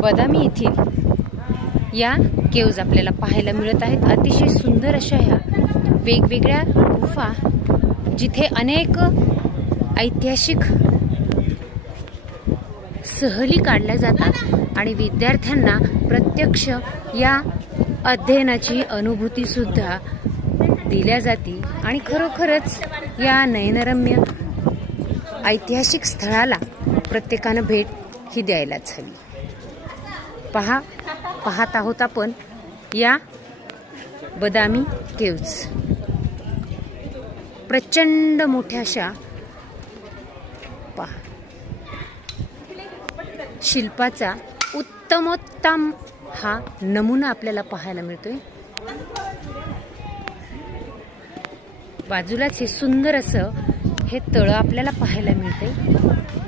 बदामी येथील या केव्ज आपल्याला पाहायला मिळत आहेत। अतिशय सुंदर अशा ह्या वेगवेगळ्या गुफा, जिथे अनेक ऐतिहासिक सहली काढल्या जातात आणि विद्यार्थ्यांना प्रत्यक्ष या अध्ययनाची अनुभूती सुद्धा दिल्या जाते। आणि खरोखरच या नयनरम्य ऐतिहासिक स्थळाला प्रत्येकानं भेट ही द्यायलाच हवी। पाहत आहोत आपण या बदामी केव्ज, प्रचंड मोठ्या अशा शिल्पाचा उत्तमोत्तम हा नमुना आपल्याला पाहायला मिळतोय। बाजूलाच हे सुंदर असं हे तळं आपल्याला पाहायला मिळतंय।